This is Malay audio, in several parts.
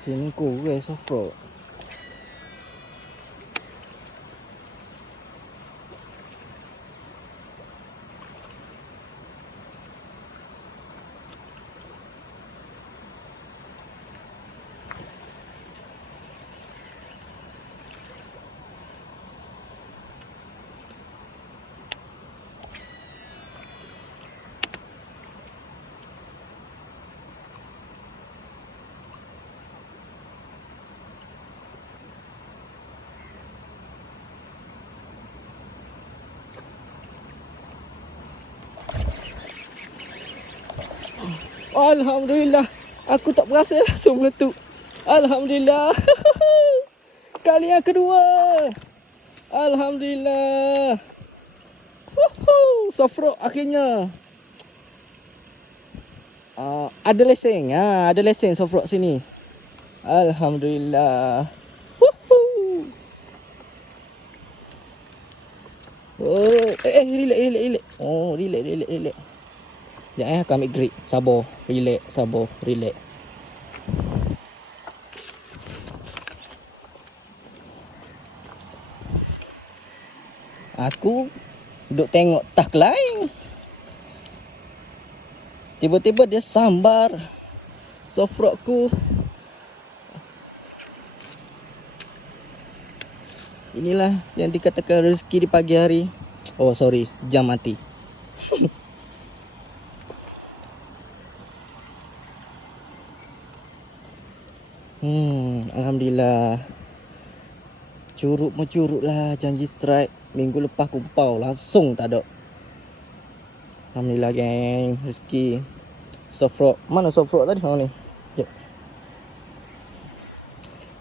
Sini kurang soft-rock. Alhamdulillah. Aku tak perasan langsung meletup. Alhamdulillah. Kali yang kedua. Alhamdulillah. Soft rock akhirnya. Ada lesen. Ada lesen soft rock sini. Alhamdulillah. Oh, relax. Oh, relax. Sekejap aku ambil grip. Sabar. Relax. Aku duduk tengok tas lain. Tiba-tiba dia sambar soft rockku. Inilah yang dikatakan rezeki di pagi hari. Oh sorry, jam mati. Alhamdulillah. Curut lah janji strike. Minggu lepas aku pau langsung tak ada. Alhamdulillah geng, rezeki. Soft rock. Mana soft rock tadi? Ni. Jep.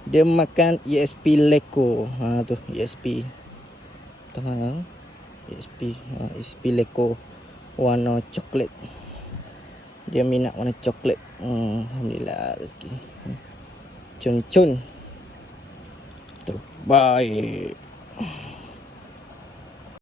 Dia makan ESP Leko. Tu ESP. Tahu ESP. ESP Leko warna coklat. Dia minat warna coklat. Alhamdulillah rezeki. Cun. Terbaik.